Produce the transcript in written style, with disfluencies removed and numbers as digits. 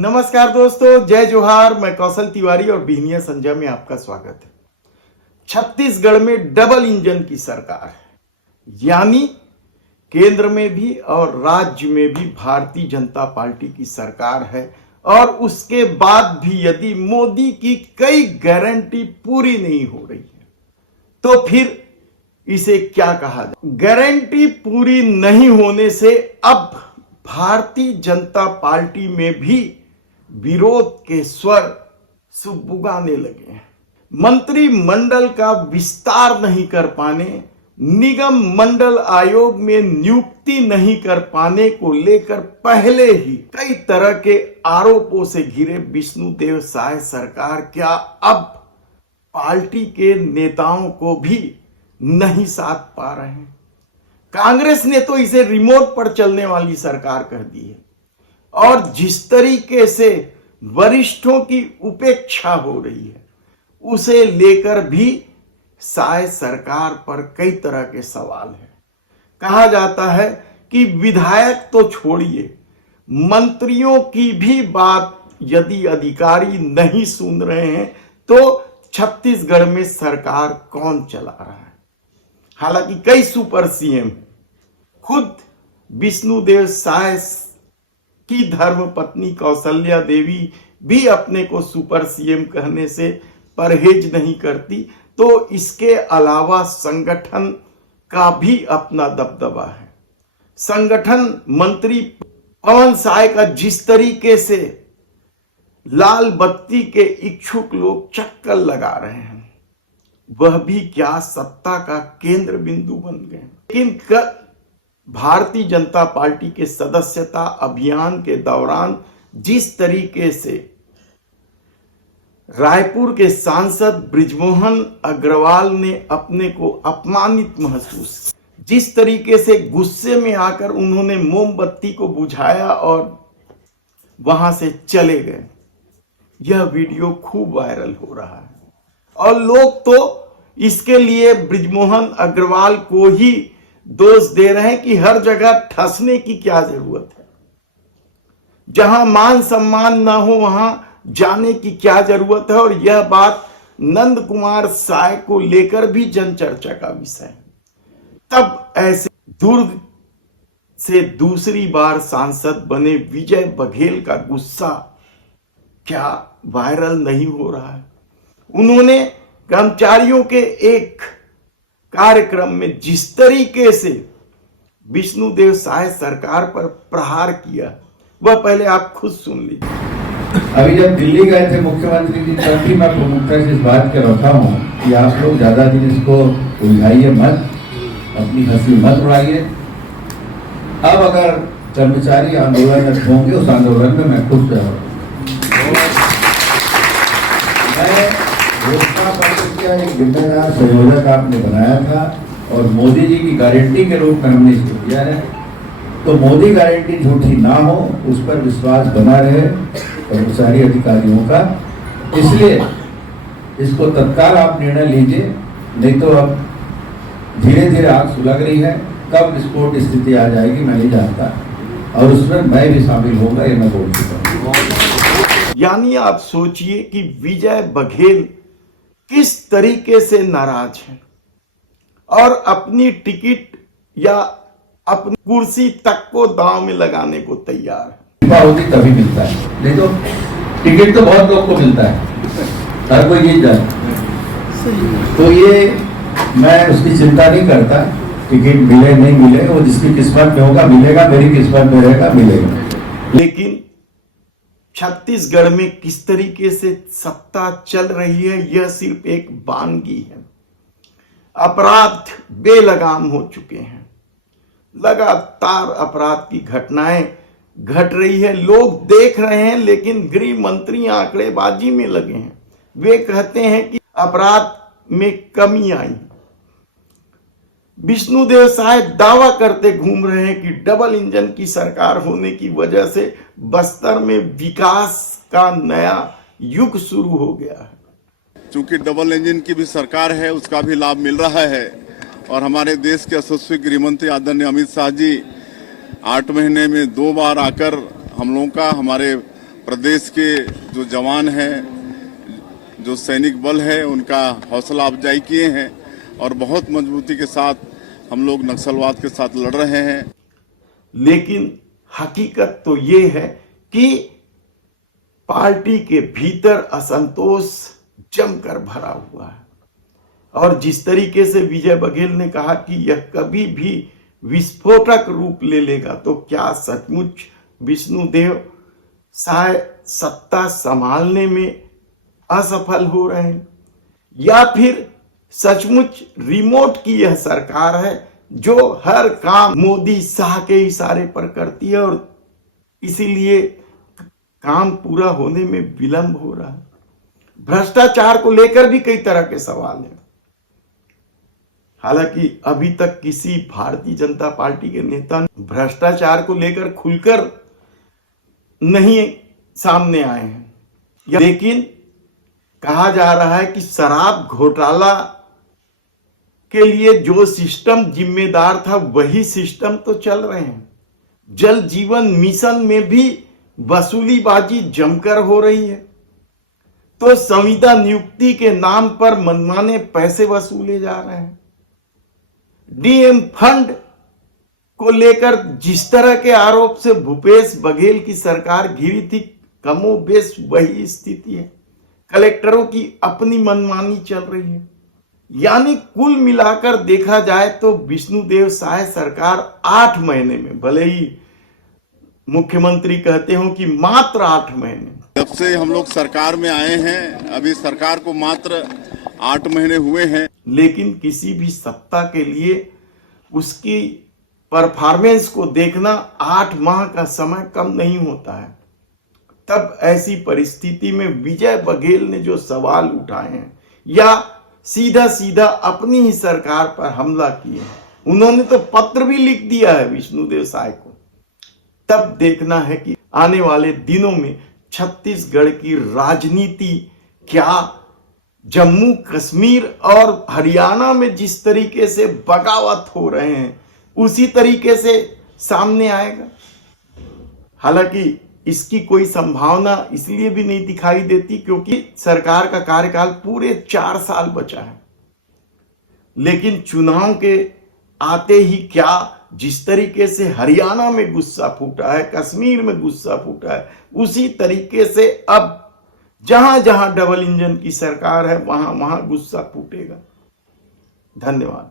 नमस्कार दोस्तों, जय जोहार। मैं कौशल तिवारी और बिहनिया संजय में आपका स्वागत है। छत्तीसगढ़ में डबल इंजन की सरकार है, यानी केंद्र में भी और राज्य में भी भारतीय जनता पार्टी की सरकार है। और उसके बाद भी यदि मोदी की कई गारंटी पूरी नहीं हो रही है तो फिर इसे क्या कहा जाए। गारंटी पूरी नहीं होने से अब भारतीय जनता पार्टी में भी विरोध के स्वर सुगबुगाने लगे हैं। मंत्रिमंडल का विस्तार नहीं कर पाने, निगम मंडल आयोग में नियुक्ति नहीं कर पाने को लेकर पहले ही कई तरह के आरोपों से घिरे विष्णुदेव साय सरकार क्या अब पार्टी के नेताओं को भी नहीं साथ पा रहे हैं। कांग्रेस ने तो इसे रिमोट पर चलने वाली सरकार कर दी है और जिस तरीके से वरिष्ठों की उपेक्षा हो रही है उसे लेकर भी साय सरकार पर कई तरह के सवाल हैं। कहा जाता है कि विधायक तो छोड़िए, मंत्रियों की भी बात यदि अधिकारी नहीं सुन रहे हैं तो छत्तीसगढ़ में सरकार कौन चला रहा है। हालांकि कई सुपर सीएम, खुद विष्णुदेव साय की धर्म पत्नी कौशल्या देवी भी अपने को सुपर सीएम कहने से परहेज नहीं करती, तो इसके अलावा संगठन का भी अपना दबदबा है। संगठन मंत्री पवन साय का जिस तरीके से लाल बत्ती के इच्छुक लोग चक्कर लगा रहे हैं, वह भी क्या सत्ता का केंद्र बिंदु बन गए। लेकिन भारतीय जनता पार्टी के सदस्यता अभियान के दौरान जिस तरीके से रायपुर के सांसद बृजमोहन अग्रवाल ने अपने को अपमानित महसूस, जिस तरीके से गुस्से में आकर उन्होंने मोमबत्ती को बुझाया और वहां से चले गए, यह वीडियो खूब वायरल हो रहा है। और लोग तो इसके लिए बृजमोहन अग्रवाल को ही दोष दे रहे हैं कि हर जगह ठसने की क्या जरूरत है, जहां मान सम्मान ना हो वहां जाने की क्या जरूरत है। और यह बात नंद कुमार साय को लेकर भी जनचर्चा का विषय है। तब ऐसे दुर्ग से दूसरी बार सांसद बने विजय बघेल का गुस्सा क्या वायरल नहीं हो रहा है। उन्होंने कर्मचारियों के एक कार्यक्रम में जिस तरीके से विष्णुदेव साय सरकार पर प्रहार किया, वह पहले आप खुद सुन लीजिए। अभी जब दिल्ली गए थे मुख्यमंत्री जी, तब भी मैं प्रमुखता से इस बात के रखा हूँ कि आप लोग ज्यादा दिन इसको उलझाइए मत, अपनी हंसी मत उड़ाइए। अब अगर कर्मचारी आंदोलन में होंगे, उस आंदोलन में मैं खुश रहूँगा। घोषणा पत्र का एक जिम्मेदार संयोजक आपने बनाया था और मोदी जी की गारंटी के रूप में हमने इसको किया है, तो मोदी गारंटी झूठी ना हो, उस पर विश्वास बना रहे कर्मचारी अधिकारियों का। इसलिए इसको तत्काल आप निर्णय लीजिए, नहीं तो अब धीरे धीरे आग सुलग रही है। कब विस्फोट स्थिति आ जाएगी मैं नहीं जानता, और उसमें मैं भी शामिल होगा, ये मैं बोल चुका हूँ। यानी आप सोचिए कि विजय बघेल किस तरीके से नाराज है और अपनी टिकट या अपनी कुर्सी तक को दांव में लगाने को तैयार है। होती तभी मिलता है, नहीं तो टिकट तो बहुत लोग को मिलता है, हर कोई जीत जाए। तो ये मैं उसकी चिंता नहीं करता, टिकट मिले नहीं मिले, वो जिसकी किस्मत में होगा मिलेगा, मेरी किस्मत में रहेगा मिलेगा। लेकिन छत्तीसगढ़ में किस तरीके से सत्ता चल रही है, यह सिर्फ एक वानगी है। अपराध बेलगाम हो चुके हैं, लगातार अपराध की घटनाएं घट रही है, लोग देख रहे हैं। लेकिन गृह मंत्री आंकड़ेबाजी में लगे हैं। वे कहते हैं कि अपराध में कमी आई। विष्णुदेव साय दावा करते घूम रहे हैं कि डबल इंजन की सरकार होने की वजह से बस्तर में विकास का नया युग शुरू हो गया है। चूंकि डबल इंजन की भी सरकार है, उसका भी लाभ मिल रहा है। और हमारे देश के यशस्वी गृह मंत्री आदरणीय अमित शाह जी 8 महीने में 2 बार आकर हम लोगों का, हमारे प्रदेश के जो जवान हैं, जो सैनिक बल है, उनका हौसला अफजाई किए हैं और बहुत मजबूती के साथ हम लोग नक्सलवाद के साथ लड़ रहे हैं। लेकिन हकीकत तो ये है कि पार्टी के भीतर असंतोष जमकर भरा हुआ है और जिस तरीके से विजय बघेल ने कहा कि यह कभी भी विस्फोटक रूप ले लेगा, तो क्या सचमुच विष्णुदेव साय सत्ता संभालने में असफल हो रहे हैं या फिर सचमुच रिमोट की यह सरकार है जो हर काम मोदी शाह के इशारे पर करती है और इसीलिए काम पूरा होने में विलंब हो रहा है। भ्रष्टाचार को लेकर भी कई तरह के सवाल हैं। हालांकि अभी तक किसी भारतीय जनता पार्टी के नेता ने भ्रष्टाचार को लेकर खुलकर नहीं सामने आए हैं, लेकिन कहा जा रहा है कि शराब घोटाला के लिए जो सिस्टम जिम्मेदार था वही सिस्टम तो चल रहे हैं। जल जीवन मिशन में भी वसूलीबाजी जमकर हो रही है, तो संविदा नियुक्ति के नाम पर मनमाने पैसे वसूले जा रहे हैं। डीएम फंड को लेकर जिस तरह के आरोप से भूपेश बघेल की सरकार घिरी थी, कमोबेश वही स्थिति है। कलेक्टरों की अपनी मनमानी चल रही है। यानी कुल मिलाकर देखा जाए तो विष्णुदेव साय सरकार 8 महीने में, भले ही मुख्यमंत्री कहते हो कि मात्र 8 महीने, जब से हम लोग सरकार में आए हैं, अभी सरकार को मात्र 8 महीने हुए हैं, लेकिन किसी भी सत्ता के लिए उसकी परफॉर्मेंस को देखना 8 माह का समय कम नहीं होता है। तब ऐसी परिस्थिति में विजय बघेल ने जो सवाल उठाए हैं या सीधा सीधा अपनी ही सरकार पर हमला किया है, उन्होंने तो पत्र भी लिख दिया है विष्णुदेव साय को। तब देखना है कि आने वाले दिनों में छत्तीसगढ़ की राजनीति क्या जम्मू कश्मीर और हरियाणा में जिस तरीके से बगावत हो रहे हैं उसी तरीके से सामने आएगा। हालांकि इसकी कोई संभावना इसलिए भी नहीं दिखाई देती क्योंकि सरकार का कार्यकाल पूरे 4 साल बचा है। लेकिन चुनाव के आते ही क्या जिस तरीके से हरियाणा में गुस्सा फूटा है, कश्मीर में गुस्सा फूटा है, उसी तरीके से अब जहां जहां डबल इंजन की सरकार है वहां वहां गुस्सा फूटेगा। धन्यवाद।